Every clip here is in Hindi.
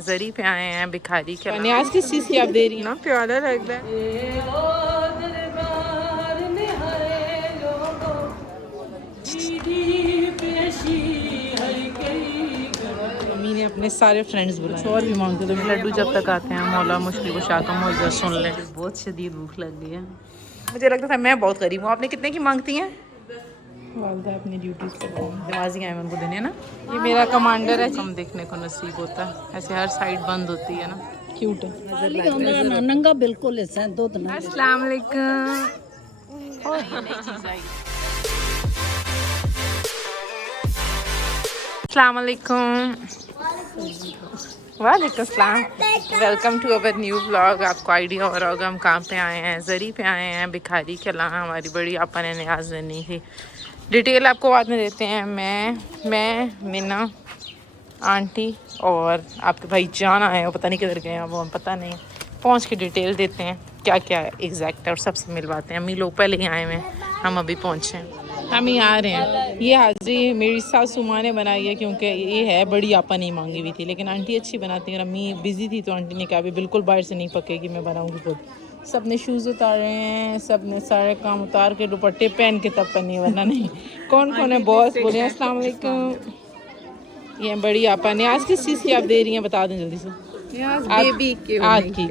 जरी पे आए हैं भिखारी के न्याज किस चीज़ की आप दे रही हैं ना प्यारा लग रहा है। अम्मी ने अपने सारे फ्रेंड्स बुलाए और भी मांगते तो लड्डू जब तक आते हैं मौला मुश्किल को शाका मौजा सुन ले। बहुत शदीद भूख लग गई है। मुझे लगता था मैं बहुत गरीब हूँ। आपने कितने की मांगती हैं? वालदा अपनी ड्यूटीज़ पर नमाजी आए उनको देने ना। ये मेरा कमांडर है। हम देखने को नसीब होता है ऐसे हर साइड बंद होती है ना। क्यूट है नंगा बिल्कुल अस्सलाम वालेकुम। अस्सलाम वालेकुम। वालेकुम सलाम। Welcome to our new vlog. आपको आइडिया हो रहा होगा हम कहाँ पे आए हैं। जरी पे आए हैं भिखारी के अलावा हमारी बड़ी आपा ने न्याज देनी थी। डिटेल आपको बाद में देते हैं। मैं मीना आंटी और आपके भाई जान आए हो पता नहीं किधर गए हैं वो हम पता नहीं। पहुंच के डिटेल देते हैं क्या क्या एग्जैक्ट है और सबसे मिलवाते हैं। अम्मी लोग पहले ही आए हुए हैं हम अभी पहुंचे हैं। हम ही आ रहे हैं। ये हाज़री मेरी सासू माँ ने बनाई है क्योंकि ये है बड़ी आपा नहीं मांगी हुई थी लेकिन आंटी अच्छी बनाती है। अम्मी बिज़ी थी तो आंटी ने कहा अभी बिल्कुल बाहर से नहीं पकेगी मैं बनाऊँगी खुद। सब ने शूज़ उतारे हैं सब ने सारे काम उतार के दुपट्टे पहन के तब पहनी वरना नहीं। कौन कौन है बॉस बोले अस्सलाम वालेकुम। ये बड़ी आपा ने आज किस चीज़ की आप दे रही हैं बता दें जल्दी से। बेबी के आज की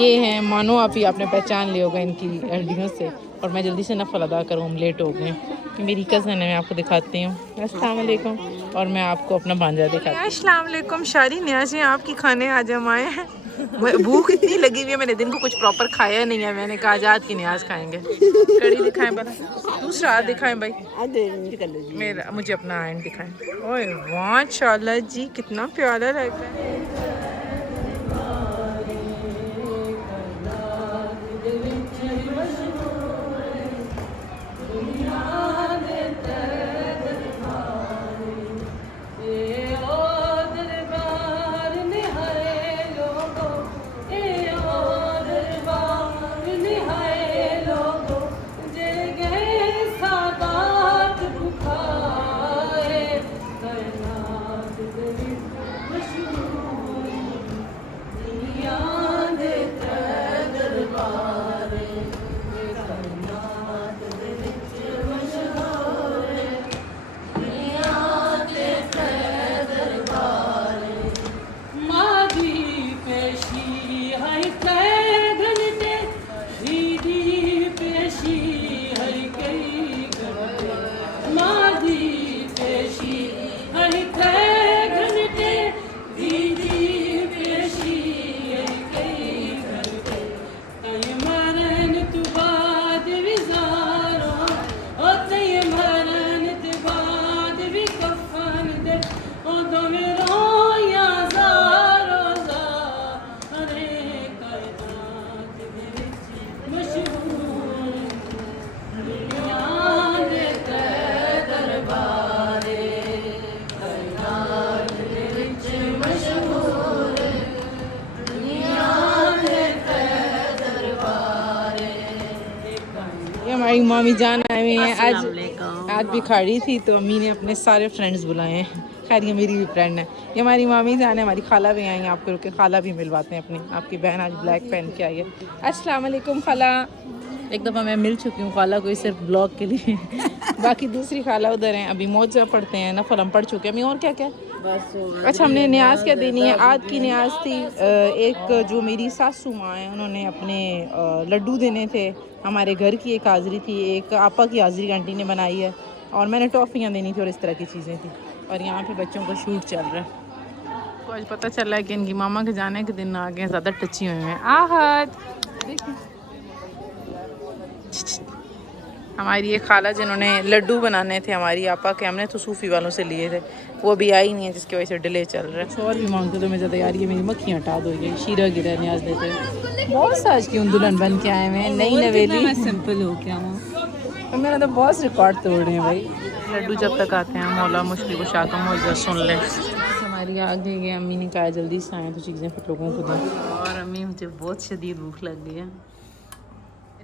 ये हैं मानो आप ही आपने पहचान लिया होगा इनकी हड्डियों से। और मैं जल्दी से नफल अदा करूँ हम लेट हो गए। कि मेरी कज़न है मैं आपको दिखाती हूँ। अस्सलाम वालेकुम। और मैं आपको अपना भांजा दिखाती हूँ। अस्सलाम वालेकुम शारी न्याज़ी आपकी खाने आज हम आए हैं। भूख इतनी लगी हुई है मैंने दिन को कुछ प्रॉपर खाया नहीं है। मैंने कहा आजाद की न्याज खाएंगे। कड़ी दिखाएं बस दूसरा दिखाएं भाई मेरा मुझे अपना एंड दिखाएं। ओए माशाल्लाह जी कितना प्यारा लग रहा है। हमारी मामी जान आए हुए हैं। आज भिखारी थी तो अम्मी ने अपने सारे फ्रेंड्स बुलाए हैं। खैर ये मेरी भी फ्रेंड है। ये हमारी मामी जान है। हमारी खाला भी आई हैं। आपको रुके खाला भी मिलवाते हैं अपनी। आपकी बहन आज ब्लैक पहन के आई है। अस्सलाम वालेकुम खाला। एक दफ़ा मैं मिल चुकी हूँ खाला को सिर्फ ब्लॉग के लिए। बाकी दूसरी खाला उधर हैं अभी मौजा पढ़ते हैं नफल हम पढ़ चुके हैं। अम्मी और क्या क्या अच्छा हमने न्याज क्या देनी है। आज की न्याज थी एक जो मेरी सासू माँ है उन्होंने अपने लड्डू देने थे। हमारे घर की एक हाज़री थी एक आपा की हाज़री आंटी ने बनाई है और मैंने टॉफ़ियाँ देनी थी और इस तरह की चीज़ें थी। और यहाँ पे बच्चों का शूट चल रहा है। तो आज पता चला है कि इनकी मामा के जाने के दिन आ गए ज़्यादा टची हुए हैं। आहत हमारी ये खाला जिन्होंने लड्डू बनाने थे हमारी आपा के हमने तो सूफ़ी वालों से लिए थे वो अभी आई नहीं है जिसकी वजह से डिले चल रहा है। और भी मांगते तो मैं ज़्यादा यार ये मेरी मक्खियाँ हटा दो। ये शीरा गिरा न्याज देते बहुत साज की दुल्हन बन के आए हैं नई नवेली सिंपल हो क्या तो मेरा तो बहुत रिकॉर्ड तोड़ रहे हैं भाई। लड्डू जब तक आते हैं मौला मुश्किल को शाका मौजा सुन ले। हमारी आगे गई अम्मी ने कहा जल्दी से आए तो चीज़ें फिर लोगों को दें। और अम्मी मुझे बहुत शदीद भूख लग गई है।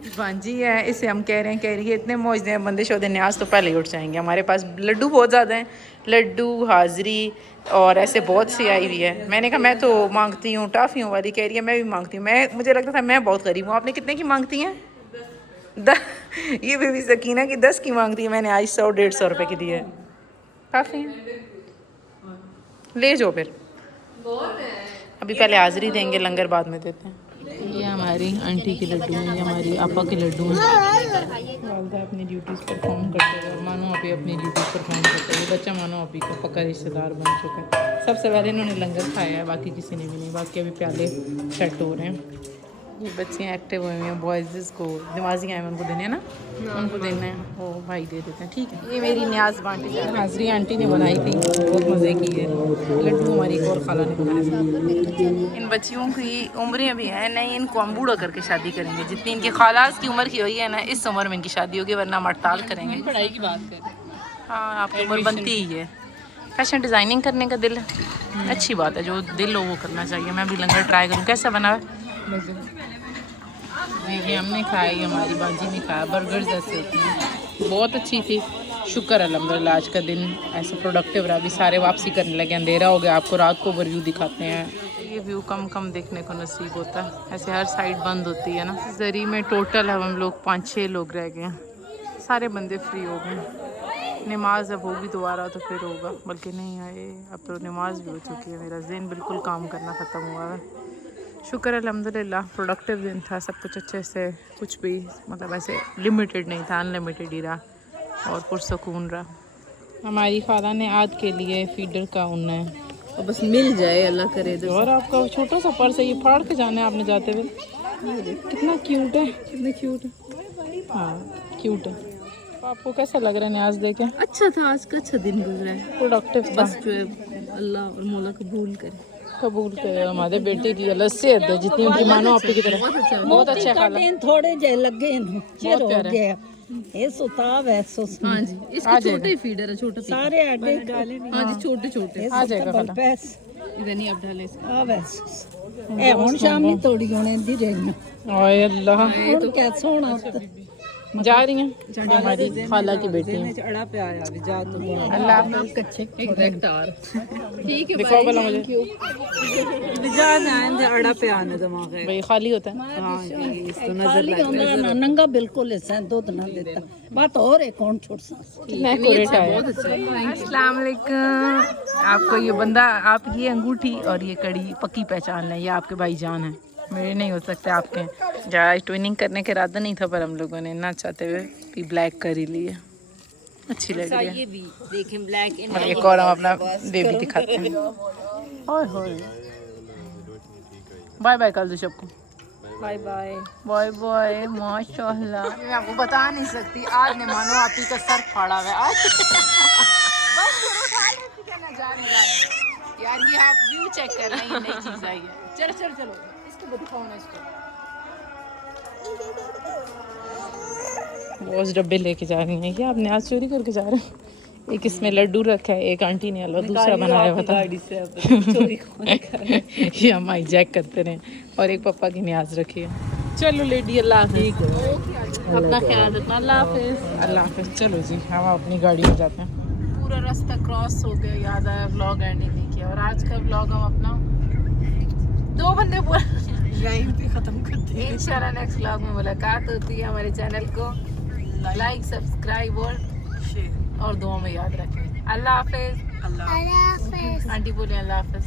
भांजी है, इसे हम कह रहे हैं, कह रही है इतने मौज हैं बंदे शोदे न्याज तो पहले ही उठ जाएंगे। हमारे पास लड्डू बहुत ज़्यादा हैं, लड्डू हाज़री और ऐसे बहुत सी आई हुई है। मैंने कहा मैं तो मांगती हूँ टाफ़ियों वाली, कह रही है मैं भी मांगती हूँ। मुझे लगता था मैं बहुत गरीब हूँ। आपने कितने की मांगती हैं? ये बेबी सकीना की 10 की मांगती है, मैंने आज 100-150 रुपये की दी है। काफ़ी है, ले जाओ फिर। अभी पहले हाज़री देंगे, लंगर बाद में देते हैं। ये हमारी आंटी के लड्डू हैं, ये हमारी आपा के लड्डू हैं। वालदा अपनी ड्यूटीज़ परफॉर्म करते हुए, मानो अभी अपनी ड्यूटीज़ परफॉर्म करते हुए, बच्चा मानो अभी का पक्का रिश्तेदार बन चुका है। सबसे पहले इन्होंने लंगर खाया है, बाकी किसी ने भी नहीं। बाकी अभी प्याले सेट हो रहे हैं। ये बच्चे एक्टिव हुए हैं, बॉयज़ को नमाजी आए उनको देने हैं ना, उनको देना है, वो भाई दे देते हैं। ठीक है, ये मेरी न्याज बांटी है, हाज़री आंटी ने बनाई थी, बहुत मज़े की है। लड्डू हमारी एक और खाला ने बनाया। इन बच्चियों की उम्रें भी हैं नहीं, इनको हम बूढ़ा करके शादी करेंगे। जितनी इनके खालास की उम्र की हुई है ना, इस उम्र में इनकी शादी होगी, वरना हम हड़ताल करेंगे। पढ़ाई की बात करें, हाँ आपकी उम्र बनती ही है। फैशन डिज़ाइनिंग करने का दिल अच्छी बात है, जो दिल हो वो करना चाहिए। मैं भी लंगर ट्राई करूँ कैसा बना है। ये हमने खाया, ये हमारी बाजी ने खाया। बर्गर जैसे होते हैं, बहुत अच्छी थी। शुक्र अल्हम्दुलिल्लाह आज का दिन ऐसा प्रोडक्टिव रहा। अभी सारे वापसी करने लगे, अंधेरा हो गया। आपको रात को व्यू दिखाते हैं। ये व्यू कम कम देखने को नसीब होता है, ऐसे हर साइड बंद होती है ना। जरी में टोटल हम लोग 5-6 लोग रह गए हैं, सारे बंदे फ्री हो गए। नमाज अब होगी दोबारा तो फिर होगा, बल्कि नहीं आए अब तो नमाज भी हो चुकी है। मेरा ज़हन बिल्कुल काम करना ख़त्म हुआ है। शुक्र अल्हम्दुलिल्लाह प्रोडक्टिव दिन था, सब कुछ अच्छे से, कुछ भी मतलब ऐसे लिमिटेड नहीं था, अनलिमिटेड ही रहा और पुरसकून रहा। हमारी खाला ने आज के लिए फीडर का ऊन है, तो बस मिल जाए अल्लाह करे। और आपका छोटा सा पर्स है, ये फाड़ के जाना है आपने जाते हुए। कितना क्यूट है, कितना क्यूट है। हाँ क्यूट है। आपको कैसा लग रहा है न्याज देके? अच्छा था, आज का अच्छा दिन गुजरा है, प्रोडक्टिव था। बस जो अल्लाह और मौला कबूल करे, कबूल करे हमारे बेटे की अलग से है, जितनी उनकी मानो आपकी की तरह। बहुत अच्छा खाला, थोड़े जे लगे बहुत प्यारा है। ये सुताव है हां जी, इसका छोटा ही फीडर है, छोटा सारे आटे डाले नहीं। हां जी छोटे छोटे आ जाएगा खाला, इधर नहीं अब डाले इसका। आ बस ए हुन शाम में तोड़ी होने दी रही। ओए अल्लाह, तो क्या सोना जा रही हैं हमारी खाला की बेटी। अड़ा पे आया अभी जा तो अल्लाह कच्चे एक रेक्टार ठीक है दिखाओ भला मुझे। जा जाएं अड़ा पे आने दिमाग है भाई, खाली होता है। हां इस तो नजर लग रहा नंगा बिल्कुल ऐसा दूध ना देता बात और एक कौन छोड़ सा कितना एक्यूरेट है। बहुत अच्छा। अस्सलाम वालेकुम। आपको ये बंदा, आप ये अंगूठी और ये कड़ी पक्की पहचान लें, ये आपके भाईजान है, मेरे नहीं हो सकते आपके। ज़्यादा ट्विनिंग करने का इरादा नहीं था, पर हम लोगों ने ना चाहते हुए भी ब्लैक कर ही लिए। अच्छी लग रही है ये भी, देखें ब्लैक। और एक और हम अपना बेबी दिखाते हैं। ओए होए, बाय बाय कर दो सबको, बाय बाय बाय बाय। माशाल्लाह मैं आपको बता नहीं सकती, आज ने मानो आप ही का सर फाड़ा हुआ है आज। बस उठा ले कि ना यार, ये आप व्यू चेक कर रहे हैं, नई चीज़ आई है। चलो चलो चलो इसको दिखाओ ना, इसको बहुत डब्बे लेके जा रही हैं। क्या आपने आज चोरी करके जा रहे हैं? एक इसमें लड्डू रखा है, एक आंटी ने अलग दूसरा बनाया हुआ था। ये हम आई जैक करते रहे, और एक पापा की न्याज रखी है। चलो लेडी, अल्लाह हाफिज़, अपना ख्याल रखना, अल्लाह हाफिज़। अल्लाह हाफिज़। चलो जी हम अपनी गाड़ी में जाते हैं। पूरा रास्ता क्रॉस हो गया, याद आया व्लॉग एंडिंग नहीं किया, और आज का व्लॉग हम अपना 2 बंदे पूरा यहीं पे खत्म करते हैं। इंशाल्लाह नेक्स्ट व्लॉग में मुलाकात होती है। हमारे चैनल को लाइक सब्सक्राइब और शेयर और दुआ में याद रखें। अल्लाह हाफिज़। अल्लाह हाफिज़। आंटी बोले अल्लाह हाफिज़।